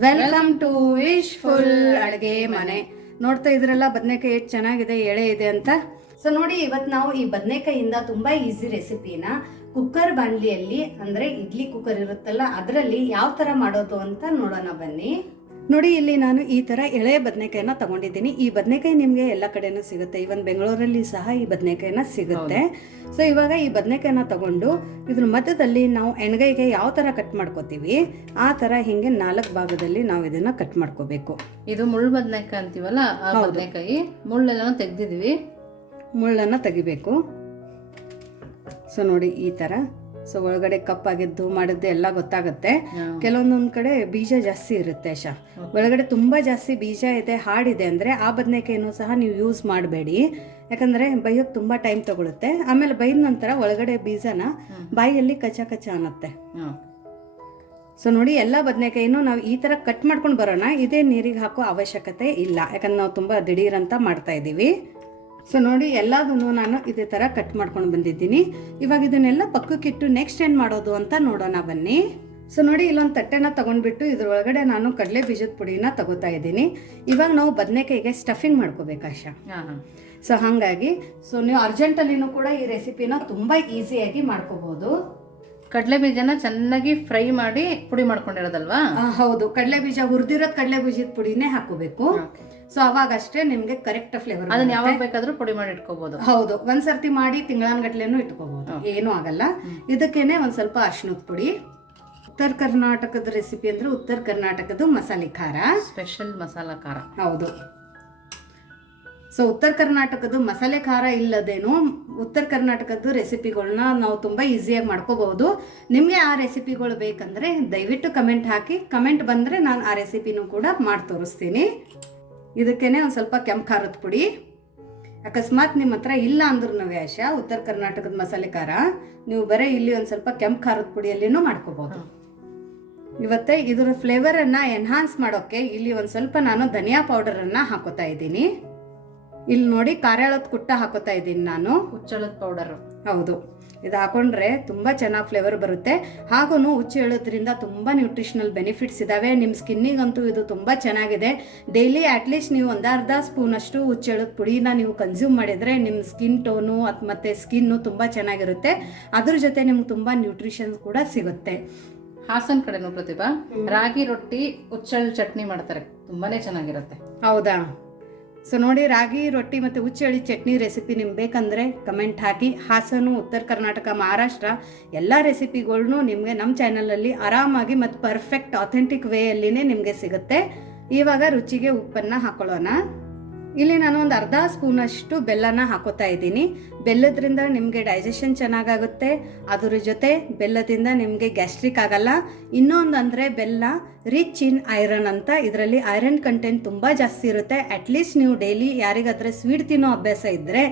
Welcome to wish full ಅಡುಗೆ ಮನೆ. ನೋಡ್ತಾ ಇದ್ರಲ್ಲ ಬದನೆಕಾಯಿ ಎಷ್ಟು ಚೆನ್ನಾಗಿದೆ, ಎಳೆ ಇದೆ ಅಂತ. ಸೊ ನೋಡಿ ಇವತ್ತು ನಾವು ಈ ಬದನೆಕಾಯಿಯಿಂದ ತುಂಬ ಈಸಿ ರೆಸಿಪಿನ ಕುಕ್ಕರ್ ಬಾಂಡ್ಲಿಯಲ್ಲಿ, ಅಂದರೆ ಇಡ್ಲಿ ಕುಕ್ಕರ್ ಇರುತ್ತಲ್ಲ, ಅದರಲ್ಲಿ ಯಾವ ಥರ ಮಾಡೋದು ಅಂತ ನೋಡೋಣ ಬನ್ನಿ. ನೋಡಿ ಇಲ್ಲಿ ನಾನು ಈ ತರ ಎಳೆ ಬದನೆಕಾಯಿನ ತಗೊಂಡಿದ್ದೀನಿ. ಈ ಬದನೆಕಾಯಿ ನಿಮಗೆ ಎಲ್ಲ ಕಡೆನೂ ಸಿಗುತ್ತೆ. ಇವನ್ ಬೆಂಗಳೂರಲ್ಲಿ ಸಹ ಈ ಬದನೆಕಾಯಿನ ಸಿಗುತ್ತೆ. ಸೊ ಇವಾಗ ಈ ಬದನೆಕಾಯಿನ ತಗೊಂಡು ಇದ್ರ ಮಧ್ಯದಲ್ಲಿ ನಾವು ಎಣ್ಗೈಗೆ ಯಾವ ತರ ಕಟ್ ಮಾಡ್ಕೋತೀವಿ ಆ ತರ ಹಿಂಗೆ ನಾಲ್ಕು ಭಾಗದಲ್ಲಿ ನಾವು ಇದನ್ನ ಕಟ್ ಮಾಡ್ಕೋಬೇಕು. ಇದು ಮುಳ್ಳು ಬದನೆಕಾಯಿ ಅಂತೀವಲ್ಲ ಆ ಬದನೆಕಾಯಿ? ಮುಳ್ಳೆಲ್ಲ ತೆಗ್ದಿದೀವಿ ಮುಳ್ಳನ್ನು ತೆಗಿಬೇಕು. ಸೊ ನೋಡಿ ಈ ತರ. ಸೊ ಒಳಗಡೆ ಕಪ್ಪಾಗಿದ್ದು ಮಾಡಿದ್ದು ಎಲ್ಲ ಗೊತ್ತಾಗುತ್ತೆ. ಕೆಲವೊಂದೊಂದು ಕಡೆ ಬೀಜ ಜಾಸ್ತಿ ಇರುತ್ತೆ ಶಾ ಒಳಗಡೆ ತುಂಬಾ ಜಾಸ್ತಿ ಬೀಜ ಇದೆ ಹಾಡಿದೆ ಅಂದ್ರೆ ಆ ಬದನೆಕಾಯಿನೂ ಸಹ ನೀವು ಯೂಸ್ ಮಾಡಬೇಡಿ. ಯಾಕಂದ್ರೆ ಬೈಯೋಕ್ ತುಂಬಾ ಟೈಮ್ ತಗೊಳುತ್ತೆ. ಆಮೇಲೆ ಬೈದ ನಂತರ ಒಳಗಡೆ ಬೀಜನ ಬಾಯಿಯಲ್ಲಿ ಕಚ ಕಚ ಅನ್ನತ್ತೆ. ಸೊ ನೋಡಿ ಎಲ್ಲ ಬದನೆಕಾಯಿನೂ ನಾವು ಈ ಥರ ಕಟ್ ಮಾಡ್ಕೊಂಡು ಬರೋಣ. ಇದೇ ನೀರಿಗೆ ಹಾಕೋ ಅವಶ್ಯಕತೆ ಇಲ್ಲ. ಯಾಕಂದ್ರೆ ನಾವು ತುಂಬ ದಿಢೀರಂತ ಮಾಡ್ತಾ ಇದ್ದೀವಿ. ಸೊ ನೋಡಿ ಎಲ್ಲದನ್ನು ನಾನು ಇದೇ ಥರ ಕಟ್ ಮಾಡ್ಕೊಂಡು ಬಂದಿದ್ದೀನಿ. ಇವಾಗ ಇದನ್ನೆಲ್ಲ ಪಕ್ಕಕ್ಕಿಟ್ಟು ನೆಕ್ಸ್ಟ್ ಏನು ಮಾಡೋದು ಅಂತ ನೋಡೋಣ ಬನ್ನಿ. ಸೊ ನೋಡಿ ಇಲ್ಲೊಂದು ತಟ್ಟೆನ ತಗೊಂಡ್ಬಿಟ್ಟು ಇದ್ರೊಳಗಡೆ ನಾನು ಕಡಲೆ ಬೀಜದ ಪುಡಿನ ತಗೋತಾ ಇದ್ದೀನಿ. ಇವಾಗ ನಾವು ಬದನೆಕಾಯಿಗೆ ಸ್ಟಫಿಂಗ್ ಮಾಡ್ಕೋಬೇಕು ಹಾ ಸೊ ಹಾಗಾಗಿ ಸೊ ನೀವು ಅರ್ಜೆಂಟಲ್ಲಿನೂ ಕೂಡ ಈ ರೆಸಿಪಿನ ತುಂಬ ಈಸಿಯಾಗಿ ಮಾಡ್ಕೋಬಹುದು ಕಡಲೆ ಬೀಜನ ಚೆನ್ನಾಗಿ ಫ್ರೈ ಮಾಡಿ ಪುಡಿ ಮಾಡ್ಕೊಂಡಿರೋದಲ್ವಾ? ಹೌದು. ಕಡಲೆ ಬೀಜ ಹುರಿದಿರೋದ್ ಕಡಲೆ ಬೀಜದ ಪುಡಿನೇ ಹಾಕೋಬೇಕು ಸೊ ಅವಾಗ ಅಷ್ಟೇ ನಿಮ್ಗೆ ಕರೆಕ್ಟ್ ಫ್ಲೇವರ್ ಅದನ್ನ ಯಾವಾಗ ಬೇಕಾದ್ರೂ ಪುಡಿ ಮಾಡಿ ಇಟ್ಕೋಬಹುದು ಹೌದು. ಒಂದ್ಸರ್ತಿ ಮಾಡಿ ತಿಂಗಳಾನ್ಗಟ್ಲೆನೂ ಇಟ್ಕೋಬಹುದು ಏನೂ ಆಗಲ್ಲ. ಇದಕ್ಕೇನೆ ಒಂದ್ ಸ್ವಲ್ಪ ಅರ್ಶಿನದ ಪುಡಿ. ಉತ್ತರ ಕರ್ನಾಟಕದ ರೆಸಿಪಿ ಅಂದ್ರೆ ಉತ್ತರ ಕರ್ನಾಟಕದ ಮಸಾಲೆ ಖಾರ. ಸ್ಪೆಷಲ್ ಮಸಾಲಾ ಖಾರ. ಹೌದು. ಸೊ ಉತ್ತರ ಕರ್ನಾಟಕದ ಮಸಾಲೆ ಖಾರ ಇಲ್ಲದೇನು ಉತ್ತರ ಕರ್ನಾಟಕದ ರೆಸಿಪಿಗಳನ್ನ ನಾವು ತುಂಬ ಈಸಿಯಾಗಿ ಮಾಡ್ಕೋಬಹುದು. ನಿಮಗೆ ಆ ರೆಸಿಪಿಗಳು ಬೇಕಂದರೆ ದಯವಿಟ್ಟು ಕಮೆಂಟ್ ಹಾಕಿ ಕಮೆಂಟ್ ಬಂದರೆ ನಾನು ಆ ರೆಸಿಪಿನೂ ಕೂಡ ಮಾಡಿ ತೋರಿಸ್ತೀನಿ. ಇದಕ್ಕೇನೆ ಒಂದು ಸ್ವಲ್ಪ ಕೆಂಪು ಖಾರದ ಪುಡಿ. ಅಕಸ್ಮಾತ್ ನಿಮ್ಮ ಹತ್ರ ಇಲ್ಲ ಅಂದ್ರೂ ನವ್ಯಾಶ ಉತ್ತರ ಕರ್ನಾಟಕದ ಮಸಾಲೆ ಖಾರ, ನೀವು ಬರೀ ಇಲ್ಲಿ ಒಂದು ಸ್ವಲ್ಪ ಕೆಂಪು ಖಾರದ ಪುಡಿಯಲ್ಲಿನೂ ಮಾಡ್ಕೋಬಹುದು. ಇವತ್ತೆ ಇದರ ಫ್ಲೇವರನ್ನು ಎನ್ಹಾನ್ಸ್ ಮಾಡೋಕ್ಕೆ ಇಲ್ಲಿ ಒಂದು ಸ್ವಲ್ಪ ನಾನು ಧನಿಯಾ ಪೌಡರನ್ನು ಹಾಕೋತಾ ಇದ್ದೀನಿ. ಇಲ್ಲಿ ನೋಡಿ ಕಾರ್ಯಾಳದ ಕುಟ್ಟ ಹಾಕೋತಾ ಇದ್ದೀನಿ ನಾನು. ಹುಚ್ಚಳದ ಪೌಡರ್ ಹೌದು. ಇದು ಹಾಕೊಂಡ್ರೆ ತುಂಬ ಚೆನ್ನಾಗಿ ಫ್ಲೇವರ್ ಬರುತ್ತೆ. ಹಾಗೂ ಹುಚ್ಚು ಹೇಳೋದ್ರಿಂದ ತುಂಬ ನ್ಯೂಟ್ರಿಷನಲ್ ಬೆನಿಫಿಟ್ಸ್ ಇದ್ದಾವೆ ನಿಮ್ಮ ಸ್ಕಿನ್ನಿಗಂತೂ ಇದು ತುಂಬ ಚೆನ್ನಾಗಿದೆ. ಡೈಲಿ ಅಟ್ಲೀಸ್ಟ್ ನೀವು ಒಂದು ಅರ್ಧ ಸ್ಪೂನಷ್ಟು ಹುಚ್ಚೆಳದ ಪುಡಿನ ನೀವು ಕನ್ಸ್ಯೂಮ್ ಮಾಡಿದರೆ ನಿಮ್ಮ ಸ್ಕಿನ್ ಟೋನು ಅತ್ ಮತ್ತು ಸ್ಕಿನ್ನು ತುಂಬ ಚೆನ್ನಾಗಿರುತ್ತೆ. ಅದ್ರ ಜೊತೆ ನಿಮ್ಗೆ ತುಂಬ ನ್ಯೂಟ್ರಿಷನ್ಸ್ ಕೂಡ ಸಿಗುತ್ತೆ. ಹಾಸನ್ ಕಡೆನೂ ಪ್ರತಿಭಾ ರಾಗಿ ರೊಟ್ಟಿ ಹುಚ್ಚಳ ಚಟ್ನಿ ಮಾಡ್ತಾರೆ. ತುಂಬಾನೇ ಚೆನ್ನಾಗಿರುತ್ತೆ. ಹೌದಾ? ಸೊ ನೋಡಿ ರಾಗಿ, ರೊಟ್ಟಿ ಮತ್ತು ಹುಚ್ಚಳಿ ಚಟ್ನಿ ರೆಸಿಪಿ ನಿಮ್ಗೆ ಬೇಕಂದರೆ ಕಮೆಂಟ್ ಹಾಕಿ. ಹಾಸನು, ಉತ್ತರ ಕರ್ನಾಟಕ, ಮಹಾರಾಷ್ಟ್ರ ಎಲ್ಲ ರೆಸಿಪಿಗಳ್ನು ನಿಮಗೆ ನಮ್ಮ ಚಾನಲಲ್ಲಿ ಆರಾಮಾಗಿ ಮತ್ತು ಪರ್ಫೆಕ್ಟ್ ಅಥೆಂಟಿಕ್ ವೇಯಲ್ಲಿನೇ ನಿಮಗೆ ಸಿಗುತ್ತೆ. ಇವಾಗ ರುಚಿಗೆ ಉಪ್ಪನ್ನು ಹಾಕೊಳ್ಳೋಣ. ಇಲ್ಲಿ ನಾನು ಒಂದು ಅರ್ಧ ಸ್ಪೂನಷ್ಟು ಬೆಲ್ಲನ ಹಾಕೋತಾ ಇದ್ದೀನಿ. ಬೆಲ್ಲದ್ರಿಂದ ನಿಮಗೆ ಡೈಜೆಷನ್ ಚೆನ್ನಾಗಾಗುತ್ತೆ. ಅದರ ಜೊತೆ ಬೆಲ್ಲದಿಂದ ನಿಮಗೆ ಗ್ಯಾಸ್ಟ್ರಿಕ್ ಆಗಲ್ಲ. ಇನ್ನೊಂದು ಅಂದರೆ ಬೆಲ್ಲ ರಿಚ್ ಇನ್ ಐರನ್ ಅಂತ. ಇದರಲ್ಲಿ ಐರನ್ ಕಂಟೆಂಟ್ ತುಂಬ ಜಾಸ್ತಿ ಇರುತ್ತೆ. ಅಟ್ಲೀಸ್ಟ್ ನೀವು ಡೈಲಿ ಯಾರಿಗಾದ್ರೆ ಸ್ವೀಟ್ ತಿನ್ನೋ ಅಭ್ಯಾಸ ಇದ್ದರೆ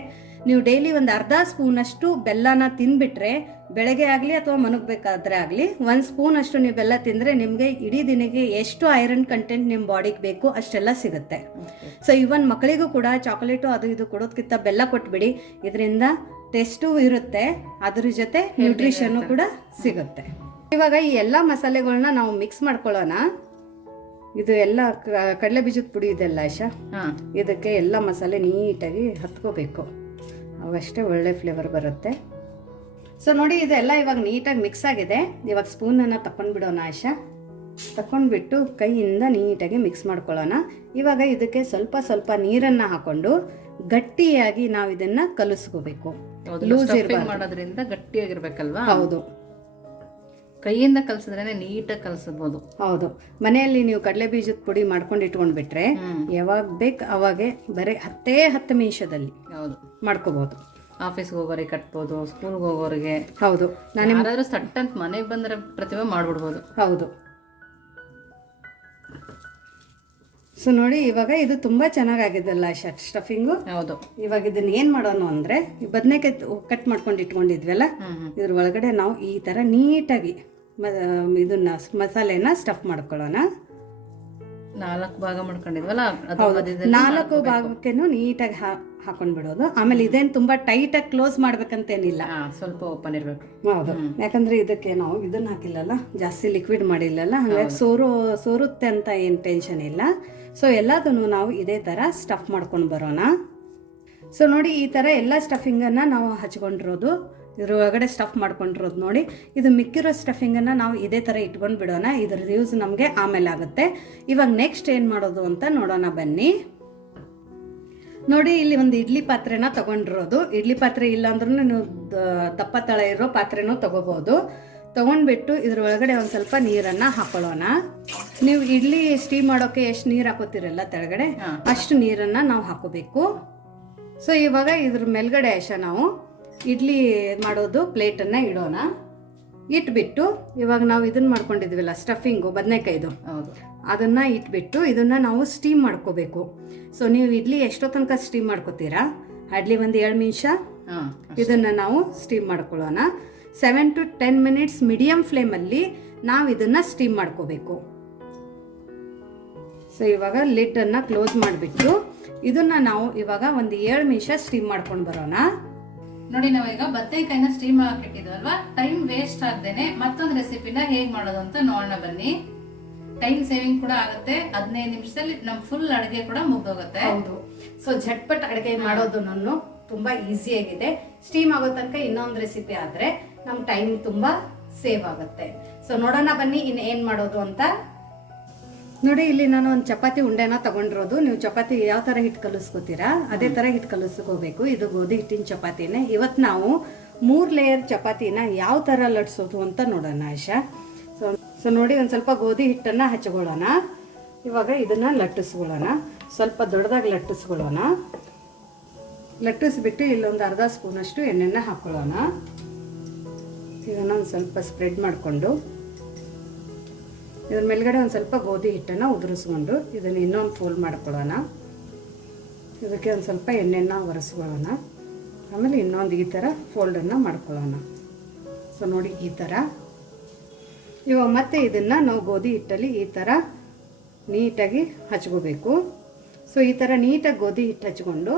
ನೀವು ಡೈಲಿ ಒಂದು ಅರ್ಧ ಸ್ಪೂನಷ್ಟು ಬೆಲ್ಲನ ತಿಂದ್ಬಿಟ್ರೆ ಬೆಳಗ್ಗೆ ಆಗಲಿ ಅಥವಾ ಮನಗಬೇಕಾದ್ರೆ ಆಗಲಿ ಒಂದು ಸ್ಪೂನಷ್ಟು ನೀವು ಬೆಲ್ಲ ತಿಂದರೆ ನಿಮಗೆ ಇಡೀ ದಿನಕ್ಕೆ ಎಷ್ಟು ಐರನ್ ಕಂಟೆಂಟ್ ನಿಮ್ಮ ಬಾಡಿಗೆ ಬೇಕು ಅಷ್ಟೆಲ್ಲ ಸಿಗುತ್ತೆ. ಸೊ ಇವನ್ ಮಕ್ಕಳಿಗೂ ಕೂಡ ಚಾಕೊಲೇಟು ಅದು ಇದು ಕೊಡೋದಕ್ಕಿಂತ ಬೆಲ್ಲ ಕೊಟ್ಬಿಡಿ. ಇದರಿಂದ ಟೇಸ್ಟು ಇರುತ್ತೆ ಅದ್ರ ಜೊತೆ ನ್ಯೂಟ್ರಿಷನ್ನು ಕೂಡ ಸಿಗುತ್ತೆ. ಇವಾಗ ಈ ಎಲ್ಲ ಮಸಾಲೆಗಳನ್ನ ನಾವು ಮಿಕ್ಸ್ ಮಾಡ್ಕೊಳ್ಳೋಣ. ಇದು ಎಲ್ಲ ಕಡಲೆ ಬೀಜದ ಪುಡಿ ಇದೆಲ್ಲ ಆಶಾ? ಹಾ. ಇದಕ್ಕೆ ಎಲ್ಲ ಮಸಾಲೆ ನೀಟಾಗಿ ಹತ್ಕೋಬೇಕು. ಅವಷ್ಟೇ ಒಳ್ಳೆ ಫ್ಲೇವರ್ ಬರುತ್ತೆ. ಸೊ ನೋಡಿ ಇದೆಲ್ಲ ಇವಾಗ ನೀಟಾಗಿ ಮಿಕ್ಸ್ ಆಗಿದೆ. ಇವಾಗ ಸ್ಪೂನನ್ನು ತಗೊಂಡ್ಬಿಡೋಣ ಆಶಾ ತಗೊಂಡ್ಬಿಟ್ಟು ಕೈಯಿಂದ ನೀಟಾಗಿ ಮಿಕ್ಸ್ ಮಾಡ್ಕೊಳ್ಳೋಣ. ಇವಾಗ ಇದಕ್ಕೆ ಸ್ವಲ್ಪ ಸ್ವಲ್ಪ ನೀರನ್ನು ಹಾಕೊಂಡು ಗಟ್ಟಿಯಾಗಿ ನಾವು ಇದನ್ನು ಕಲಿಸ್ಕೋಬೇಕು ಲೂಸ್ ಮಾಡೋದ್ರಿಂದ ಗಟ್ಟಿಯಾಗಿರ್ಬೇಕಲ್ವಾ? ಹೌದು. ಕೈಯಿಂದ ಕಲ್ಸಿದ್ರೇನೆ ನೀಟಾಗಿ ಕಲಸಬಹುದು ಹೌದು. ಮನೆಯಲ್ಲಿ ನೀವು ಕಡಲೆ ಬೀಜದ ಪುಡಿ ಮಾಡ್ಕೊಂಡು ಇಟ್ಕೊಂಡ್ಬಿಟ್ರೆ ಬಿಟ್ರೆ ಯಾವಾಗ ಬೇಕು ಅವಾಗೆ ಬರೀ ಹತ್ತೇ ಹತ್ತು ನಿಮಿಷದಲ್ಲಿ ಹೌದು. ಮಾಡ್ಕೋಬಹುದು ಆಫೀಸ್ಗೆ ಹೋಗೋರಿಗೆ ಕಟ್ಬೋದು ಸ್ಕೂಲ್ಗೆ ಹೋಗೋರಿಗೆ. ಹೌದು. ನಾನು ಯಾರಾದ್ರೂ ಸಟ್ ಅಂತ ಮನೆಗೆ ಬಂದ್ರೆ ಪ್ರತಿಭೆ ಮಾಡ್ಬಿಡ್ಬೋದು. ಹೌದು. ಸೊ ನೋಡಿ ಇವಾಗ ಇದು ತುಂಬ ಚೆನ್ನಾಗಾಗಿದೆಲ್ಲ ಶರ್ಟ್ ಸ್ಟಫಿಂಗು ಹೌದು. ಇವಾಗ ಇದನ್ನ ಏನು ಮಾಡೋಣ ಅಂದ್ರೆ ಬದನೆಕಾಯಿ ಕಟ್ ಮಾಡ್ಕೊಂಡು ಇಟ್ಕೊಂಡಿದ್ವಲ್ಲ ಇದ್ರ ಒಳಗಡೆ ನಾವು ಈ ತರ ನೀಟಾಗಿ ಇದನ್ನ ಮಸಾಲೆನ ಸ್ಟಫ್ ಮಾಡ್ಕೊಳ್ಳೋಣ. ನಾಲ್ಕು ಭಾಗ ಮಾಡ್ಕೊಂಡಿದ್ವಲ್ಲ ನಾಲ್ಕು ಭಾಗಕ್ಕೆ ಭಾಗಕ್ಕೇನು ನೀಟಾಗಿ ಹಾಕೊಂಡ್ ಬಿಡೋದು ಆಮೇಲೆ ಇದೇನು ಟೈಟ್ ಟೈಟಾಗಿ ಕ್ಲೋಸ್ ಮಾಡ್ಬೇಕಂತೇನಿಲ್ಲ. ಸ್ವಲ್ಪ ಓಪನ್ ಇರ್ಬೇಕು. ಹೌದು. ಯಾಕಂದ್ರೆ ಇದಕ್ಕೆ ನಾವು ಇದನ್ನ ಹಾಕಿಲ್ಲಲ್ಲ ಜಾಸ್ತಿ ಲಿಕ್ವಿಡ್ ಮಾಡಿಲ್ಲಲ್ಲ ಹಂಗಾಗಿ ಸೋರು ಸೋರುತ್ತೆ ಅಂತ ಏನು ಟೆನ್ಷನ್ ಇಲ್ಲ. ಸೊ ಎಲ್ಲದನ್ನು ನಾವು ಇದೇ ಥರ ಸ್ಟಫ್ ಮಾಡ್ಕೊಂಡು ಬರೋಣ. ಸೊ ನೋಡಿ ಈ ಥರ ಎಲ್ಲ ಸ್ಟಫಿಂಗನ್ನು ನಾವು ಹಚ್ಕೊಂಡಿರೋದು, ಇದ್ರ ಒಳಗಡೆ ಸ್ಟಫ್ ಮಾಡ್ಕೊಂಡಿರೋದು ನೋಡಿ. ಇದು ಮಿಕ್ಕಿರೋ ಸ್ಟಫಿಂಗನ್ನು ನಾವು ಇದೇ ಥರ ಇಟ್ಕೊಂಡು ಬಿಡೋಣ. ಇದರ ಯೂಸ್ ನಮಗೆ ಆಮೇಲೆ ಆಗುತ್ತೆ. ಇವಾಗ ನೆಕ್ಸ್ಟ್ ಏನು ಮಾಡೋದು ಅಂತ ನೋಡೋಣ ಬನ್ನಿ. ನೋಡಿ, ಇಲ್ಲಿ ಒಂದು ಇಡ್ಲಿ ಪಾತ್ರೆನ ತಗೊಂಡಿರೋದು. ಇಡ್ಲಿ ಪಾತ್ರೆ ಇಲ್ಲ ಅಂದ್ರೂ ನೀವು ದಪ್ಪ ತಳ ಇರೋ ಪಾತ್ರೆನೂ ತಗೋಬೋದು. ತಗೊಂಡ್ಬಿಟ್ಟು ಇದ್ರ ಒಳಗಡೆ ಒಂದು ಸ್ವಲ್ಪ ನೀರನ್ನು ಹಾಕೊಳ್ಳೋಣ. ನೀವು ಇಡ್ಲಿ ಸ್ಟೀಮ್ ಮಾಡೋಕ್ಕೆ ಎಷ್ಟು ನೀರು ಹಾಕೋತಿರಲ್ಲ ತೆಳಗಡೆ ಅಷ್ಟು ನೀರನ್ನು ನಾವು ಹಾಕೋಬೇಕು. ಸೊ ಇವಾಗ ಇದ್ರ ಮೇಲ್ಗಡೆ ಅಷ್ಟ ನಾವು ಇಡ್ಲಿ ಮಾಡೋದು ಪ್ಲೇಟನ್ನು ಇಡೋಣ. ಇಟ್ಬಿಟ್ಟು ಇವಾಗ ನಾವು ಇದನ್ನ ಮಾಡ್ಕೊಂಡಿದ್ವಲ್ಲ ಸ್ಟಫಿಂಗು ಬದನೆಕಾಯ್ದು. ಹೌದು. ಅದನ್ನು ಇಟ್ಬಿಟ್ಟು ಇದನ್ನು ನಾವು ಸ್ಟೀಮ್ ಮಾಡ್ಕೋಬೇಕು. ಸೊ ನೀವು ಇಡ್ಲಿ ಎಷ್ಟೋ ತನಕ ಸ್ಟೀಮ್ ಮಾಡ್ಕೋತೀರಾ? ಅಡ್ಲಿ ಒಂದು ಏಳು ನಿಮಿಷ. ಇದನ್ನು ನಾವು ಸ್ಟೀಮ್ ಮಾಡ್ಕೊಳ್ಳೋಣ. Seven to ten minutes medium ಫ್ಲೇಮಲ್ಲಿ ನಾವು ಇದನ್ನು ಸ್ಟೀಮ್ ಮಾಡ್ಕೋಬೇಕು. ಸೊ ಇವಾಗ ಲಿಟ್ಟನ್ನು ಕ್ಲೋಸ್ ಮಾಡಿಬಿಟ್ಟು ಇದನ್ನು ನಾವು ಇವಾಗ ಒಂದು ಏಳು ನಿಮಿಷ ಸ್ಟೀಮ್ ಮಾಡ್ಕೊಂಡು ಬರೋಣ. ನೋಡಿ ನಾವೀಗ ಬದನೆಕಾಯಿನ ಸ್ಟೀಮ್ ಹಾಕಿಟ್ಟಿದ್ವಲ್ವಾ ಟೈಮ್ ವೇಸ್ಟ್ ಆಗ್ದೇನೆ ಮತ್ತೊಂದು ರೆಸಿಪಿನ ಹೇಗ್ ಮಾಡೋದು ಅಂತ ನೋಡೋಣ ಬನ್ನಿ. ಟೈಮ್ ಸೇವಿಂಗ್ ಕೂಡ ಆಗುತ್ತೆ. ಹದಿನೈದು ನಿಮಿಷದಲ್ಲಿ ನಮ್ ಫುಲ್ ಅಡುಗೆ ಕೂಡ ಮುಗ್ದೋಗುತ್ತೆ. ಹೌದು. ಸೊ ಝಟ್ಪಟ್ ಅಡುಗೆ ಮಾಡೋದು ನಾನು ತುಂಬ ಈಸಿಯಾಗಿದೆ ಸ್ಟೀಮ್ ಆಗೋ ತನಕ ಇನ್ನೊಂದು ರೆಸಿಪಿ ಆದರೆ ನಮ್ಮ ಟೈಮ್ ತುಂಬ ಸೇವ್ ಆಗುತ್ತೆ. ಸೊ ನೋಡೋಣ ಬನ್ನಿ ಇನ್ನು ಏನು ಮಾಡೋದು ಅಂತ. ನೋಡಿ, ಇಲ್ಲಿ ನಾನು ಒಂದು ಚಪಾತಿ ಉಂಡೆನ ತಗೊಂಡಿರೋದು. ನೀವು ಚಪಾತಿ ಯಾವ ಥರ ಹಿಟ್ಟು ಕಲಿಸ್ಕೋತೀರಾ? ಅದೇ ಥರ ಹಿಟ್ಟು ಕಲಿಸ್ಕೋಬೇಕು. ಇದು ಗೋಧಿ ಹಿಟ್ಟಿನ ಚಪಾತಿನೇ. ಇವತ್ತು ನಾವು ಮೂರು ಲೇಯರ್ ಚಪಾತಿನ ಯಾವ ಥರ ಲಟ್ಸೋದು ಅಂತ ನೋಡೋಣ ಆಶಾ ಸೊ ಸೊ ನೋಡಿ, ಒಂದು ಸ್ವಲ್ಪ ಗೋಧಿ ಹಿಟ್ಟನ್ನು ಹಚ್ಕೊಳ್ಳೋಣ. ಇವಾಗ ಇದನ್ನು ಲಟ್ಟಿಸ್ಕೊಳ್ಳೋಣ. ಸ್ವಲ್ಪ ದೊಡ್ಡದಾಗಿ ಲಟ್ಟಿಸ್ಕೊಳ್ಳೋಣ. ಲಟ್ಟಿಸ್ಬಿಟ್ಟು ಇಲ್ಲೊಂದು ಅರ್ಧ ಸ್ಪೂನಷ್ಟು ಎಣ್ಣೆನ ಹಾಕ್ಕೊಳ್ಳೋಣ ಇದನ್ನು ಒಂದು ಸ್ವಲ್ಪ ಸ್ಪ್ರೆಡ್ ಮಾಡಿಕೊಂಡು, ಇದ್ರ ಮೇಲ್ಗಡೆ ಒಂದು ಸ್ವಲ್ಪ ಗೋಧಿ ಹಿಟ್ಟನ್ನು ಉದುರಿಸ್ಕೊಂಡು ಇದನ್ನು ಇನ್ನೊಂದು ಫೋಲ್ಡ್ ಮಾಡ್ಕೊಳ್ಳೋಣ. ಇದಕ್ಕೆ ಒಂದು ಸ್ವಲ್ಪ ಎಣ್ಣೆನ ಒರೆಸ್ಕೊಳ್ಳೋಣ. ಆಮೇಲೆ ಇನ್ನೊಂದು ಈ ಥರ ಫೋಲ್ಡನ್ನು ಮಾಡ್ಕೊಳ್ಳೋಣ. ಸೊ ನೋಡಿ ಈ ಥರ ಇವಾಗ ಮತ್ತೆ ಇದನ್ನು ನಾವು ಗೋಧಿ ಹಿಟ್ಟಲ್ಲಿ ಈ ಥರ ನೀಟಾಗಿ ಹಚ್ಕೋಬೇಕು. ಸೊ ಈ ಥರ ನೀಟಾಗಿ ಗೋಧಿ ಹಿಟ್ಟು ಹಚ್ಕೊಂಡು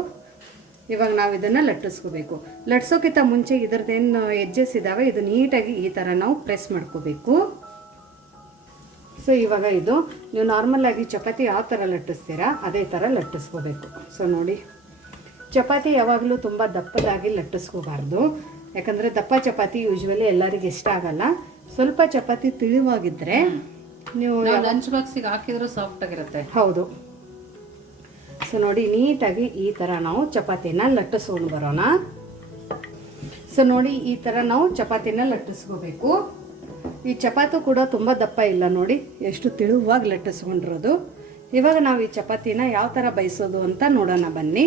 ಇವಾಗ ನಾವು ಇದನ್ನು ಲಟ್ಟಿಸ್ಕೋಬೇಕು. ಲಟ್ಸೋಕ್ಕಿಂತ ಮುಂಚೆ ಇದರದ್ದೇನು ಎಜ್ಜಸ್ ಇದ್ದಾವೆ ಇದು ನೀಟಾಗಿ ಈ ಥರ ನಾವು ಪ್ರೆಸ್ ಮಾಡ್ಕೋಬೇಕು. ಸೊ ಇವಾಗ ಇದು ನೀವು ನಾರ್ಮಲ್ ಆಗಿ ಚಪಾತಿ ಯಾವ ಥರ ಲಟ್ಟಿಸ್ತೀರಾ ಅದೇ ಥರ ಲಟ್ಟಿಸ್ಕೋಬೇಕು. ಸೊ ನೋಡಿ. ಚಪಾತಿ ಯಾವಾಗಲೂ ತುಂಬ ದಪ್ಪದಾಗಿ ಲಟ್ಟಿಸ್ಕೋಬಾರ್ದು. ಯಾಕಂದರೆ ದಪ್ಪ ಚಪಾತಿ ಯೂಶ್ವಲಿ ಎಲ್ಲರಿಗೂ ಇಷ್ಟ ಆಗಲ್ಲ. ಸ್ವಲ್ಪ ಚಪಾತಿ ತಿಳಿವಾಗಿದ್ದರೆ ನೀವು ನಾವು ಲಂಚ್ ಬಾಕ್ಸಿಗೆ ಹಾಕಿದ್ರು ಸಾಫ್ಟ್ ಆಗಿರುತ್ತೆ. ಹೌದು. ಸೊ ನೋಡಿ, ನೀಟಾಗಿ ಈ ಥರ ನಾವು ಚಪಾತಿನ ಲಟ್ಟಿಸ್ಕೊಂಡು ಬರೋಣ. ಸೊ ನೋಡಿ, ಈ ಥರ ನಾವು ಚಪಾತಿನ ಲಟ್ಟಿಸ್ಕೋಬೇಕು. ಈ ಚಪಾತಿ ಕೂಡ ತುಂಬ ದಪ್ಪ ಇಲ್ಲ ನೋಡಿ, ಎಷ್ಟು ತಿಳುವಾಗಿ ಲಟ್ಟಿಸ್ಕೊಂಡಿರೋದು. ಇವಾಗ ನಾವು ಈ ಚಪಾತಿನ ಯಾವ ಥರ ಬಯಸೋದು ಅಂತ ನೋಡೋಣ ಬನ್ನಿ.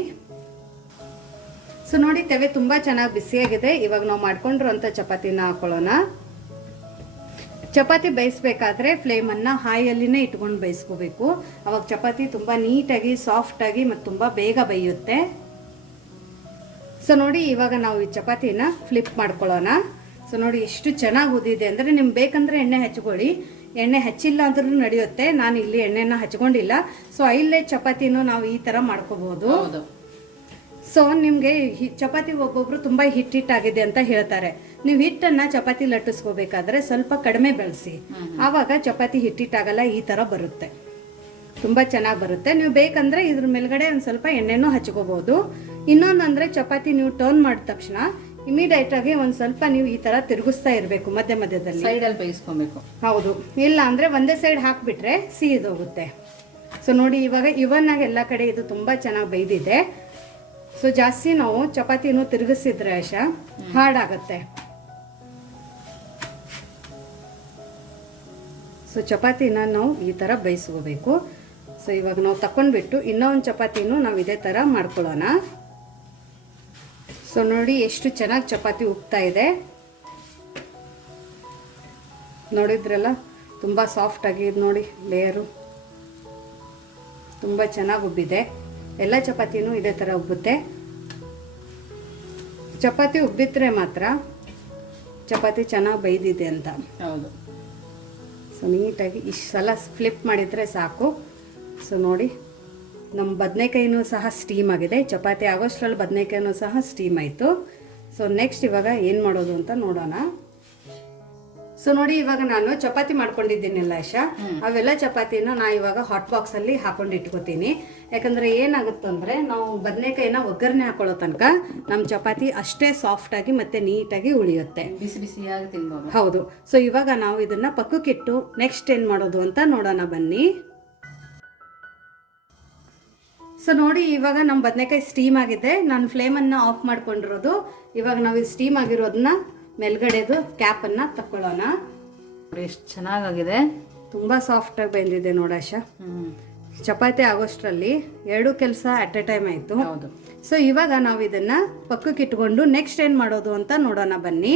ಸೊ ನೋಡಿ, ತವೆ ತುಂಬ ಚೆನ್ನಾಗಿ ಬಿಸಿಯಾಗಿದೆ. ಇವಾಗ ನಾವು ಮಾಡ್ಕೊಂಡಿರೋಂಥ ಚಪಾತಿನ ಹಾಕೊಳ್ಳೋಣ. ಚಪಾತಿ ಬೇಯಿಸ್ಬೇಕಾದ್ರೆ ಫ್ಲೇಮನ್ನು ಹಾಯಲ್ಲಿನೇ ಇಟ್ಕೊಂಡು ಬೇಯಿಸ್ಕೋಬೇಕು. ಅವಾಗ ಚಪಾತಿ ತುಂಬ ನೀಟಾಗಿ ಸಾಫ್ಟಾಗಿ ಮತ್ತು ತುಂಬ ಬೇಗ ಬೇಯುತ್ತೆ. ಸೊ ನೋಡಿ, ಇವಾಗ ನಾವು ಈ ಚಪಾತಿನ ಫ್ಲಿಪ್ ಮಾಡ್ಕೊಳ್ಳೋಣ. ಸೊ ನೋಡಿ ಎಷ್ಟು ಚೆನ್ನಾಗಿ ಉದಿದೆ ಅಂದರೆ ನಿಮ್ಗೆ ಬೇಕಂದ್ರೆ ಎಣ್ಣೆ ಹಚ್ಕೊಳ್ಳಿ. ಎಣ್ಣೆ ಹಚ್ಚಿಲ್ಲ ಅಂದ್ರೂ ನಡೆಯುತ್ತೆ. ನಾನು ಇಲ್ಲಿ ಎಣ್ಣೆನ ಹಚ್ಕೊಂಡಿಲ್ಲ. ಸೊ ಇಲ್ಲೇ ಚಪಾತಿನೂ ನಾವು ಈ ಥರ ಮಾಡ್ಕೋಬೋದು. ಸೊ ನಿಮಗೆ ಚಪಾತಿ ಒಬ್ಬೊಬ್ರು ತುಂಬ ಹಿಟ್ಟಿಟ್ಟಾಗಿದೆ ಅಂತ ಹೇಳ್ತಾರೆ. ನೀವು ಹಿಟ್ಟನ್ನು ಚಪಾತಿ ಲಟ್ಟಿಸ್ಕೋಬೇಕಾದ್ರೆ ಸ್ವಲ್ಪ ಕಡಿಮೆ ಬೆಳೆಸಿ. ಆವಾಗ ಚಪಾತಿ ಹಿಟ್ಟಿಟ್ಟಾಗಲ್ಲ ಈ ಥರ ಬರುತ್ತೆ. ತುಂಬ ಚೆನ್ನಾಗಿ ಬರುತ್ತೆ. ನೀವು ಬೇಕಂದ್ರೆ ಇದ್ರ ಮೇಲ್ಗಡೆ ಒಂದು ಸ್ವಲ್ಪ ಎಣ್ಣೆನೂ ಹಚ್ಕೋಬೋದು. ಇನ್ನೊಂದಂದರೆ ಚಪಾತಿ ನೀವು ಟರ್ನ್ ಮಾಡಿದ ತಕ್ಷಣ ಇಮಿಡಿಯೇಟ್ ಆಗಿ ಒಂದು ಸ್ವಲ್ಪ ನೀವು ಈ ಥರ ತಿರುಗಿಸ್ತಾ ಇರಬೇಕು ಮಧ್ಯ ಮಧ್ಯದಲ್ಲಿ. ಸೈಡಲ್ಲಿ ಬೇಯಿಸ್ಕೊಬೇಕು. ಹೌದು. ಇಲ್ಲ ಅಂದರೆ ಒಂದೇ ಸೈಡ್ ಹಾಕಿಬಿಟ್ರೆ ಸಿಹಿದೋಗುತ್ತೆ ಸೊ ನೋಡಿ ಇವಾಗ ಇವನ್ ಆಗಿ ಎಲ್ಲ ಕಡೆ ಇದು ತುಂಬ ಚೆನ್ನಾಗಿ ಬೈದಿದೆ ಸೊ ಜಾಸ್ತಿ ನಾವು ಚಪಾತಿನೂ ತಿರುಗಿಸಿದ್ರೆ ಆಶ ಹಾರ್ಡಾಗತ್ತೆ ಸೊ ಚಪಾತಿನ ನಾವು ಈ ಥರ ಬೇಯಿಸ್ಕೋಬೇಕು. ಸೊ ಇವಾಗ ನಾವು ತಕೊಂಡ್ಬಿಟ್ಟು ಇನ್ನೊಂದು ಚಪಾತಿನೂ ನಾವು ಇದೇ ಥರ ಮಾಡ್ಕೊಳ್ಳೋಣ. ಸೊ ನೋಡಿ ಎಷ್ಟು ಚೆನ್ನಾಗಿ ಚಪಾತಿ ಉಗ್ತಾ ಇದೆ. ನೋಡಿದ್ರಲ್ಲ? ತುಂಬ ಸಾಫ್ಟ್ ಆಗಿದೆ ನೋಡಿ ಲೇಯರು ತುಂಬ ಚೆನ್ನಾಗಿ ಉಬ್ಬಿದೆ. ಎಲ್ಲ ಚಪಾತಿನೂ ಇದೇ ಥರ ಉಬ್ಬುತ್ತೆ. ಚಪಾತಿ ಉಬ್ಬಿದ್ರೆ ಮಾತ್ರ ಚಪಾತಿ ಚೆನ್ನಾಗಿ ಬೈದಿದೆ ಅಂತ. ಹೌದು. ಸೊ ನೀಟಾಗಿ ಇಷ್ಟು ಸಲ ಫ್ಲಿಪ್ ಮಾಡಿದರೆ ಸಾಕು. ಸೊ ನೋಡಿ ನಮ್ಮ ಬದನೆಕಾಯಿನೂ ಸಹ ಸ್ಟೀಮ್ ಆಗಿದೆ. ಚಪಾತಿ ಆಗೋಷ್ಟರಲ್ಲಿ ಬದನೆಕಾಯಿನೂ ಸಹ ಸ್ಟೀಮ್ ಆಯಿತು. ಸೊ ನೆಕ್ಸ್ಟ್ ಇವಾಗ ಏನು ಮಾಡೋದು ಅಂತ ನೋಡೋಣ. ಸೊ ನೋಡಿ ಇವಾಗ ನಾನು ಚಪಾತಿ ಮಾಡ್ಕೊಂಡಿದ್ದೀನಲ್ಲ ಲಾಶಾ ಅವೆಲ್ಲ ಚಪಾತಿನ ನಾ ಇವಾಗ ಹಾಟ್ ಬಾಕ್ಸ್ ಅಲ್ಲಿ ಹಾಕೊಂಡು ಇಟ್ಕೋತೀನಿ. ಯಾಕಂದ್ರೆ ಏನಾಗುತ್ತಂದರೆ ನಾವು ಬದನೆಕಾಯಿನ ಒಗ್ಗರಣೆ ಹಾಕೊಳ್ಳೋ ತನಕ ನಮ್ಮ ಚಪಾತಿ ಅಷ್ಟೇ ಸಾಫ್ಟ್ ಆಗಿ ಮತ್ತೆ ನೀಟಾಗಿ ಉಳಿಯುತ್ತೆ. ಬಿಸಿ ಬಿಸಿಯಾಗಿ ತಿನ್ಬೋದು. ಹೌದು. ಸೊ ಇವಾಗ ನಾವು ಇದನ್ನ ಪಕ್ಕಕ್ಕಿಟ್ಟು ನೆಕ್ಸ್ಟ್ ಏನು ಮಾಡೋದು ಅಂತ ನೋಡೋಣ ಬನ್ನಿ. ಸೊ ನೋಡಿ ಇವಾಗ ನಮ್ಮ ಬದನೆಕಾಯಿ ಸ್ಟೀಮ್ ಆಗಿದೆ. ನಾನು ಫ್ಲೇಮನ್ನು ಆಫ್ ಮಾಡ್ಕೊಂಡಿರೋದು. ಇವಾಗ ನಾವು ಇದು ಸ್ಟೀಮ್ ಆಗಿರೋದನ್ನ ಮೇಲ್ಗಡೆದು ಕ್ಯಾಪನ್ನು ತಗೊಳ್ಳೋಣ ನೋಡಿ ಎಷ್ಟು ಚೆನ್ನಾಗಾಗಿದೆ. ತುಂಬ ಸಾಫ್ಟಾಗಿ ಬೆಂದಿದೆ ನೋಡಾಶ ಹ್ಮ್. ಚಪಾತಿ ಆಗೋಷ್ಟರಲ್ಲಿ ಎರಡು ಕೆಲಸ ಅಟ್ ಎ ಟೈಮ್ ಆಯಿತು. ಹೌದು. ಸೊ ಇವಾಗ ನಾವು ಇದನ್ನ ಪಕ್ಕಕ್ಕೆ ಇಟ್ಕೊಂಡು ನೆಕ್ಸ್ಟ್ ಏನು ಮಾಡೋದು ಅಂತ ನೋಡೋಣ ಬನ್ನಿ.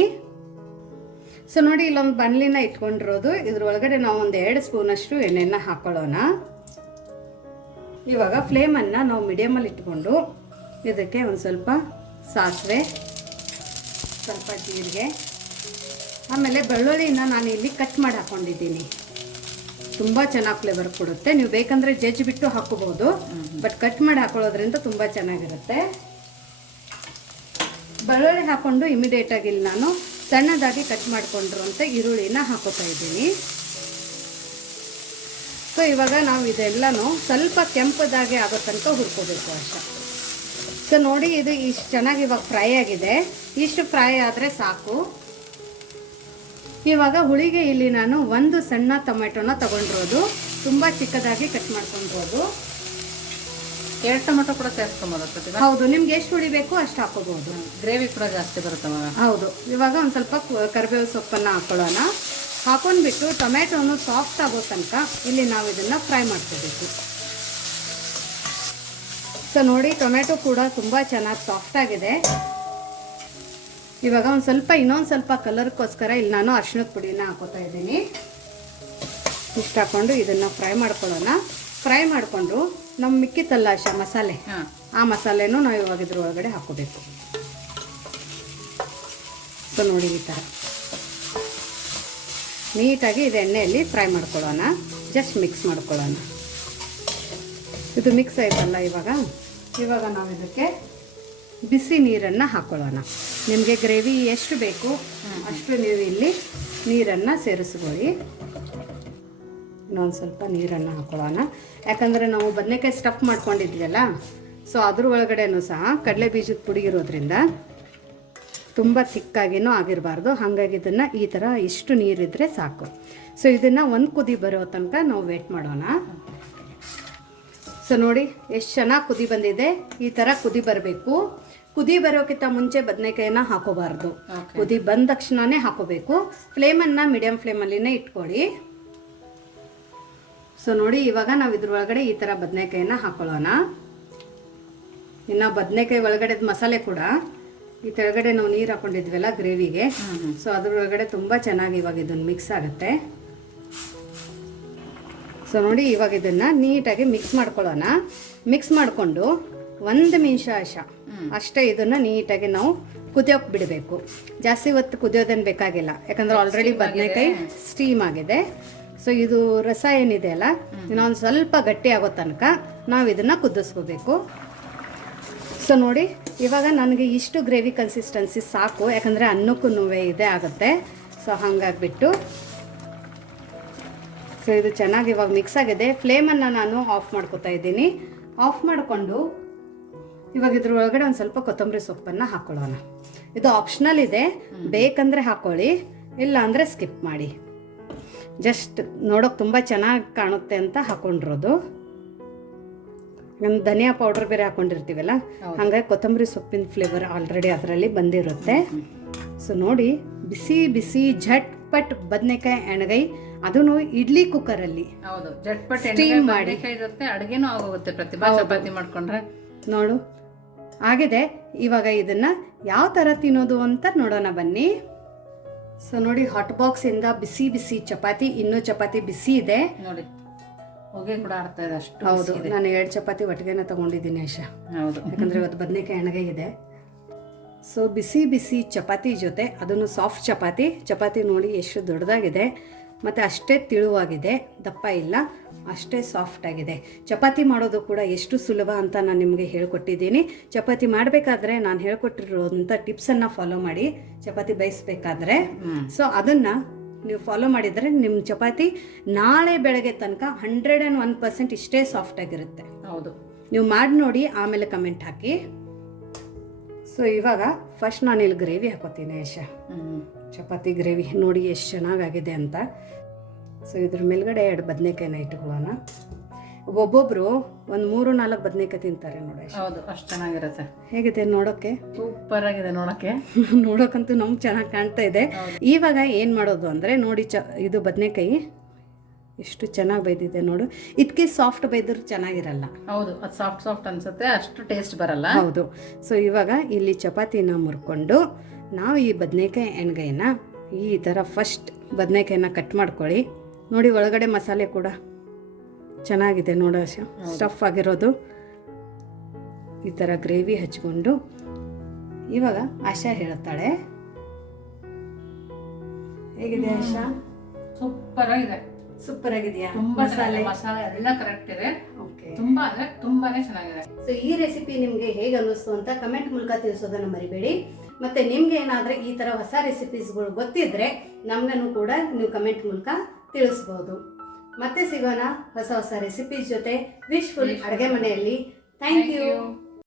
ಸೊ ನೋಡಿ ಇಲ್ಲೊಂದು ಬನ್ಲಿನ ಇಟ್ಕೊಂಡಿರೋದು. ಇದ್ರೊಳಗಡೆ ನಾವು ಒಂದು ಎರಡು ಸ್ಪೂನಷ್ಟು ಎಣ್ಣೆನ ಹಾಕೊಳ್ಳೋಣ. ಇವಾಗ ಫ್ಲೇಮನ್ನು ನಾವು ಮೀಡಿಯಮಲ್ಲಿ ಇಟ್ಕೊಂಡು ಇದಕ್ಕೆ ಒಂದು ಸ್ವಲ್ಪ ಸಾಸಿವೆ ಸ್ವಲ್ಪ ಜೀರಿಗೆ ಆಮೇಲೆ ಬೆಳ್ಳುಳ್ಳಿನ ನಾನು ಇಲ್ಲಿ ಕಟ್ ಮಾಡಿ ಹಾಕೊಂಡಿದ್ದೀನಿ. ತುಂಬ ಚೆನ್ನಾಗಿ ಫ್ಲೇವರ್ ಕೊಡುತ್ತೆ. ನೀವು ಬೇಕಂದ್ರೆ ಜಜ್ ಬಿಟ್ಟು ಹಾಕೋಬಹುದು ಬಟ್ ಕಟ್ ಮಾಡಿ ಹಾಕೊಳ್ಳೋದ್ರಿಂದ ತುಂಬ ಚೆನ್ನಾಗಿರುತ್ತೆ. ಬೆಳ್ಳುಳ್ಳಿ ಹಾಕೊಂಡು ಇಮಿಡಿಯೇಟ್ ಆಗಿ ಇಲ್ಲಿ ನಾನು ಸಣ್ಣದಾಗಿ ಕಟ್ ಮಾಡಿಕೊಂಡಿರುವಂಥ ಈರುಳ್ಳಿನ ಹಾಕೋತಾ ಇದ್ದೀನಿ. ಸೊ ಇವಾಗ ನಾವು ಇದೆಲ್ಲನೂ ಸ್ವಲ್ಪ ಕೆಂಪದಾಗಿ ಆಗೋ ತನಕ ಹುರ್ಕೋಬೇಕು ಅಷ್ಟೇ ಸೊ ನೋಡಿ ಇದು ಇಷ್ಟು ಚೆನ್ನಾಗಿ ಇವಾಗ ಫ್ರೈ ಆಗಿದೆ. ಇಷ್ಟು ಫ್ರೈ ಆದರೆ ಸಾಕು. ಇವಾಗ ಹುಳಿಗೆ ಇಲ್ಲಿ ನಾನು ಒಂದು ಸಣ್ಣ ಟೊಮೆಟೊನ ತಗೊಂಡಿರೋದು. ತುಂಬ ಚಿಕ್ಕದಾಗಿ ಕಟ್ ಮಾಡ್ಕೊಂಡಿರೋದು ಎರಡು ಟೊಮೆಟೊ ಕೂಡ ಸೇರಿಸ್ಕೊಬೋದು ಹೌದು ನಿಮ್ಗೆ ಎಷ್ಟು ಹುಳಿ ಬೇಕೋ ಅಷ್ಟು ಹಾಕೋಬಹುದು ಗ್ರೇವಿ ಕೂಡ ಜಾಸ್ತಿ ಬರುತ್ತೆ ಹೌದು ಇವಾಗ ಒಂದು ಸ್ವಲ್ಪ ಕರಿಬೇವು ಸೊಪ್ಪನ್ನು ಹಾಕೊಳ್ಳೋಣ. ಹಾಕೊಂಡ್ಬಿಟ್ಟು ಟೊಮೆಟೊನು ಸಾಫ್ಟ್ ಆಗೋ ತನಕ ಇಲ್ಲಿ ನಾವು ಇದನ್ನು ಫ್ರೈ ಮಾಡ್ಕೋಬೇಕು. ಸೊ ನೋಡಿ ಟೊಮೆಟೊ ಕೂಡ ತುಂಬ ಚೆನ್ನಾಗಿ ಸಾಫ್ಟ್ ಆಗಿದೆ. ಇವಾಗ ಒಂದು ಸ್ವಲ್ಪ ಇನ್ನೊಂದು ಸ್ವಲ್ಪ ಕಲರ್ಗೋಸ್ಕರ ಇಲ್ಲಿ ನಾನು ಅರ್ಶಿಣದ ಪುಡಿನ ಹಾಕೋತಾ ಇದ್ದೀನಿ. ಇಷ್ಟು ಹಾಕ್ಕೊಂಡು ಇದನ್ನು ಫ್ರೈ ಮಾಡ್ಕೊಳ್ಳೋಣ. ಫ್ರೈ ಮಾಡಿಕೊಂಡು ನಮ್ಮ ಮಿಕ್ಕಿತ್ತಲ್ಲ ಶ ಮಸಾಲೆ. ಆ ಮಸಾಲೆನೂ ನಾವು ಇವಾಗ ಇದ್ರ ಒಳಗಡೆ ಹಾಕೋಬೇಕು. ಸೊ ನೋಡಿ ಈ ಥರ ನೀಟಾಗಿ ಇದು ಎಣ್ಣೆಯಲ್ಲಿ ಫ್ರೈ ಮಾಡ್ಕೊಳ್ಳೋಣ. ಜಸ್ಟ್ ಮಿಕ್ಸ್ ಮಾಡ್ಕೊಳ್ಳೋಣ. ಇದು ಮಿಕ್ಸ್ ಆಯ್ತಲ್ಲ ಇವಾಗ? ಇವಾಗ ನಾವು ಇದಕ್ಕೆ ಬಿಸಿ ನೀರನ್ನು ಹಾಕ್ಕೊಳ್ಳೋಣ ನಿಮಗೆ ಗ್ರೇವಿ ಎಷ್ಟು ಬೇಕು ಅಷ್ಟು ನೀವು ಇಲ್ಲಿ ನೀರನ್ನು ಸೇರಿಸ್ಕೊಳ್ಳಿ. ಇನ್ನೊಂದು ಸ್ವಲ್ಪ ನೀರನ್ನು ಹಾಕೊಳ್ಳೋಣ. ಯಾಕಂದರೆ ನಾವು ಬದನೆಕಾಯಿ ಸ್ಟಫ್ ಮಾಡ್ಕೊಂಡಿದ್ವಲ್ಲ ಸೊ ಅದ್ರ ಒಳಗಡೆನೂ ಸಹ ಕಡಲೆ ಬೀಜದ ಪುಡಿ ಇರೋದ್ರಿಂದ ತುಂಬ ತಿಕ್ಕಾಗಿನೂ ಆಗಿರಬಾರ್ದು. ಹಾಗಾಗಿ ಇದನ್ನು ಈ ಥರ ಇಷ್ಟು ನೀರಿದ್ರೆ ಸಾಕು. ಸೊ ಇದನ್ನು ಒಂದು ಕುದಿ ಬರೋ ತನಕ ನಾವು ವೇಟ್ ಮಾಡೋಣ. ಸೊ ನೋಡಿ, ಎಷ್ಟು ಚೆನ್ನಾಗಿ ಕುದಿ ಬಂದಿದೆ. ಈ ಥರ ಕುದಿ ಬರಬೇಕು. ಕುದಿ ಬರೋಕ್ಕಿಂತ ಮುಂಚೆ ಬದನೆಕಾಯಿನ ಹಾಕೋಬಾರ್ದು. ಕುದಿ ಬಂದ ತಕ್ಷಣನೇ ಹಾಕೋಬೇಕು. ಫ್ಲೇಮನ್ನು ಮೀಡಿಯಮ್ ಫ್ಲೇಮಲ್ಲಿನೇ ಇಟ್ಕೊಳ್ಳಿ. ಸೊ ನೋಡಿ ಇವಾಗ ನಾವು ಇದ್ರೊಳಗಡೆ ಈ ಥರ ಬದನೆಕಾಯಿನ ಹಾಕೊಳ್ಳೋಣ. ಇನ್ನು ಬದನೆಕಾಯಿ ಒಳಗಡೆ ಮಸಾಲೆ ಕೂಡ ಈ ತೆಳಗಡೆ ನಾವು ನೀರು ಹಾಕೊಂಡಿದ್ವಲ್ಲ ಗ್ರೇವಿಗೆ ಸೊ ಅದ್ರೊಳಗಡೆ ತುಂಬ ಚೆನ್ನಾಗಿ ಇವಾಗ ಇದನ್ನು ಮಿಕ್ಸ್ ಆಗುತ್ತೆ. ಸೊ ನೋಡಿ ಇವಾಗ ಇದನ್ನು ನೀಟಾಗಿ ಮಿಕ್ಸ್ ಮಾಡ್ಕೊಳ್ಳೋಣ. ಮಿಕ್ಸ್ ಮಾಡಿಕೊಂಡು ಒಂದು ನಿಮಿಷ ಅಶ ಅಷ್ಟೇ ಇದನ್ನು ನೀಟಾಗಿ ನಾವು ಕುದಿಯೋಕೆ ಬಿಡಬೇಕು. ಜಾಸ್ತಿ ಹೊತ್ತು ಕುದಿಯೋದೇನು ಬೇಕಾಗಿಲ್ಲ. ಯಾಕಂದ್ರೆ ಆಲ್ರೆಡಿ ಬದನೆಕಾಯಿ ಸ್ಟೀಮ್ ಆಗಿದೆ. ಸೊ ಇದು ರಸ ಏನಿದೆ ಅಲ್ಲ ಇನ್ನೊಂದು ಸ್ವಲ್ಪ ಗಟ್ಟಿ ಆಗೋ ತನಕ ನಾವು ಇದನ್ನು ಕುದಿಸ್ಕೋಬೇಕು. ಸೊ ನೋಡಿ ಇವಾಗ ನನಗೆ ಇಷ್ಟು ಗ್ರೇವಿ ಕನ್ಸಿಸ್ಟೆನ್ಸಿ ಸಾಕು. ಯಾಕಂದರೆ ಅನ್ನಕ್ಕೂ ನೋವೇ ಇದೆ ಆಗುತ್ತೆ. ಸೊ ಹಾಗಾಗಿಬಿಟ್ಟು. ಸೊ ಇದು ಚೆನ್ನಾಗಿ ಇವಾಗ ಮಿಕ್ಸ್ ಆಗಿದೆ. ಫ್ಲೇಮನ್ನು ನಾನು ಆಫ್ ಮಾಡ್ಕೋತಾ ಇದ್ದೀನಿ. ಆಫ್ ಮಾಡಿಕೊಂಡು ಇವಾಗ ಇದ್ರ ಒಳಗಡೆ ಒಂದು ಸ್ವಲ್ಪ ಕೊತ್ತಂಬರಿ ಸೊಪ್ಪನ್ನು ಹಾಕೊಳ್ಳೋಣ. ಇದು ಆಪ್ಷನಲ್ ಇದೆ. ಬೇಕಂದರೆ ಹಾಕೊಳ್ಳಿ ಇಲ್ಲ ಅಂದರೆ ಸ್ಕಿಪ್ ಮಾಡಿ. ಜಸ್ಟ್ ನೋಡೋಕೆ ತುಂಬ ಚೆನ್ನಾಗಿ ಕಾಣುತ್ತೆ ಅಂತ ಹಾಕೊಂಡಿರೋದು. ನಮ್ಮ ಧನಿಯಾ ಪೌಡರ್ ಬೇರೆ ಹಾಕೊಂಡಿರ್ತೀವಲ್ಲ ಹಾಗಾಗಿ ಕೊತ್ತಂಬರಿ ಸೊಪ್ಪಿನ ಫ್ಲೇವರ್ ಆಲ್ರೆಡಿ ಅದರಲ್ಲಿ ಬಂದಿರುತ್ತೆ. ಸೊ ನೋಡಿ ಬಿಸಿ ಬಿಸಿ ಝಟ್ಪಟ್ ಬದನೆಕಾಯಿ ಎಣ್ಗೈ ಅದನ್ನು ಇಡ್ಲಿ ಕುಕ್ಕರಲ್ಲಿ ಹೌದು ಜಟ್ಪಟ್. ಮಾಡಿ. ಇರುತ್ತೆ ಅಡುಗೆನೂ ಆಗೋಗುತ್ತೆ ಪ್ರತಿಭಾ ಚಪಾತಿ ಮಾಡ್ಕೊಂಡ್ರೆ. ನೋಡು. ಆಗಿದೆ ಇವಾಗ ಇದನ್ನ ಯಾವ ಥರ ತಿನ್ನೋದು ಅಂತ ನೋಡೋಣ ಬನ್ನಿ. ಸೊ ನೋಡಿ ಹಾಟ್ ಬಾಕ್ಸಿಂದ ಬಿಸಿ ಬಿಸಿ ಚಪಾತಿ ಇನ್ನೂ ಚಪಾತಿ ಬಿಸಿ ಇದೆ. ನೋಡಿ ಹೋಗಿ ಕೂಡ ಆಡ್ತಾ ಇದೆ ಅಷ್ಟು ಹೌದು ನಾನು ಎರಡು ಚಪಾತಿ ಒಟ್ಟಿಗೆನ ತಗೊಂಡಿದ್ದೀನಿ ಆಶಾ ಹೌದು. ಯಾಕಂದರೆ ಇವತ್ತು ಬದನೆಕಾಯಿ ಎಣ್ಣೆಗೆ ಇದೆ. ಸೊ ಬಿಸಿ ಬಿಸಿ ಚಪಾತಿ ಜೊತೆ ಅದನ್ನು ಸಾಫ್ಟ್ ಚಪಾತಿ ಚಪಾತಿ ನೋಡಿ ಎಷ್ಟು ದೊಡ್ಡದಾಗಿದೆ ಮತ್ತು ಅಷ್ಟೇ ತಿಳುವಾಗಿದೆ ದಪ್ಪ ಇಲ್ಲ. ಅಷ್ಟೇ ಸಾಫ್ಟ್ ಆಗಿದೆ. ಚಪಾತಿ ಮಾಡೋದು ಕೂಡ ಎಷ್ಟು ಸುಲಭ ಅಂತ ನಾನು ನಿಮಗೆ ಹೇಳ್ಕೊಟ್ಟಿದ್ದೀನಿ. ಚಪಾತಿ ಮಾಡಬೇಕಾದ್ರೆ ನಾನು ಹೇಳ್ಕೊಟ್ಟಿರೋಂಥ ಟಿಪ್ಸನ್ನು ಫಾಲೋ ಮಾಡಿ. ಚಪಾತಿ ಬೇಯಿಸ್ಬೇಕಾದ್ರೆ. ಸೊ ಅದನ್ನು ನೀವು ಫಾಲೋ ಮಾಡಿದರೆ ನಿಮ್ಮ ಚಪಾತಿ ನಾಳೆ ಬೆಳಗ್ಗೆ ತನಕ ಹಂಡ್ರೆಡ್ ಆ್ಯಂಡ್ ಒನ್ ಪರ್ಸೆಂಟ್ ಇಷ್ಟೇ ಸಾಫ್ಟ್ ಆಗಿರುತ್ತೆ. ಹೌದು. ನೀವು ಮಾಡಿ ನೋಡಿ ಆಮೇಲೆ ಕಮೆಂಟ್ ಹಾಕಿ. ಸೊ ಇವಾಗ ಫಸ್ಟ್ ನಾನು ಇಲ್ಲಿ ಗ್ರೇವಿ ಹಾಕೋತೀನಿ ಯಶ. ಚಪಾತಿ ಗ್ರೇವಿ ನೋಡಿ ಎಷ್ಟು ಚೆನ್ನಾಗಾಗಿದೆ ಅಂತ. ಸೊ ಇದ್ರ ಮೇಲ್ಗಡೆ ಎರಡು ಬದನೆಕಾಯಿನ ಇಟ್ಕೊಳ್ಳೋಣ. ಒಬ್ಬೊಬ್ಬರು ಒಂದು ಮೂರು ನಾಲ್ಕು ಬದನೆಕಾಯಿ ತಿಂತಾರೆ ನೋಡಿ ಹೌದು ಅಷ್ಟು ಚೆನ್ನಾಗಿರುತ್ತೆ. ಹೇಗಿದೆ ನೋಡೋಕ್ಕೆ ಸೂಪರ್ ಆಗಿದೆ ನೋಡಕ್ಕೆ ನೋಡೋಕ್ಕಂತೂ ನಮ್ಗೆ ಚೆನ್ನಾಗಿ ಕಾಣ್ತಾ ಇದೆ. ಇವಾಗ ಏನು ಮಾಡೋದು ಅಂದರೆ ನೋಡಿ ಚ ಇದು ಬದನೆಕಾಯಿ. ಎಷ್ಟು ಚೆನ್ನಾಗಿ ಬೈದಿದೆ ನೋಡು. ಇದಕ್ಕೆ ಸಾಫ್ಟ್ ಬೈದ್ರು ಚೆನ್ನಾಗಿರಲ್ಲ. ಹೌದು ಅದು ಸಾಫ್ಟ್ ಸಾಫ್ಟ್ ಅನ್ಸುತ್ತೆ ಅಷ್ಟು ಟೇಸ್ಟ್ ಬರಲ್ಲ. ಹೌದು. ಸೊ ಇವಾಗ ಇಲ್ಲಿ ಚಪಾತಿನ ಮುರ್ಕೊಂಡು ನಾವು ಈ ಬದನೆಕಾಯಿ ಎಣ್ಗಾಯಿನ ಈ ಥರ ಫಸ್ಟ್ ಬದನೆಕಾಯಿನ ಕಟ್ ಮಾಡ್ಕೊಳ್ಳಿ. ನೋಡಿ ಒಳಗಡೆ ಮಸಾಲೆ ಕೂಡ ಚೆನ್ನಾಗಿದೆ ನೋಡೋ ಸ್ಟಫ್ ಆಗಿರೋದು. ಈ ಥರ ಗ್ರೇವಿ ಹಚ್ಕೊಂಡು. ಇವಾಗ ಆಶಾ ಹೇಳ್ತಾಳೆ. ಹೇಗಿದೆ ಆಶಾ? ಸೂಪರ್ ಆಗಿದೆ. ಸೂಪರ್ ಆಗಿದೆಯಾ? ತುಂಬಾ ಮಸಾಲೆ? ಮಸಾಲೆ ಎಲ್ಲ ಕರೆಕ್ಟ್ ಇದೆ. ತುಂಬಾ ಅಂದ್ರೆ ತುಂಬಾನೇ ಚೆನ್ನಾಗಿದೆ. ಸೊ ಈ ರೆಸಿಪಿ ನಿಮಗೆ ಹೇಗೆ ಅನ್ನಿಸ್ತು ಅಂತ ಕಮೆಂಟ್ ಮೂಲಕ ತಿಳಿಸೋದನ್ನು ಮರಿಬೇಡಿ. ಮತ್ತೆ ನಿಮ್ಗೆ ಏನಾದ್ರೆ ಈ ತರ ಹೊಸ ರೆಸಿಪೀಸ್ಗಳು ಗೊತ್ತಿದ್ರೆ ನಮಗೂ ಕೂಡ ನೀವು ಕಮೆಂಟ್ ಮೂಲಕ ತಿಳಿಸ್ಬೋದು. ಮತ್ತೆ ಸಿಗೋಣ ಹೊಸ ಹೊಸ ರೆಸಿಪೀಸ್ ಜೊತೆ ವಿಶ್ಫುಲ್ ಅಡುಗೆ ಮನೆಯಲ್ಲಿ. Thank you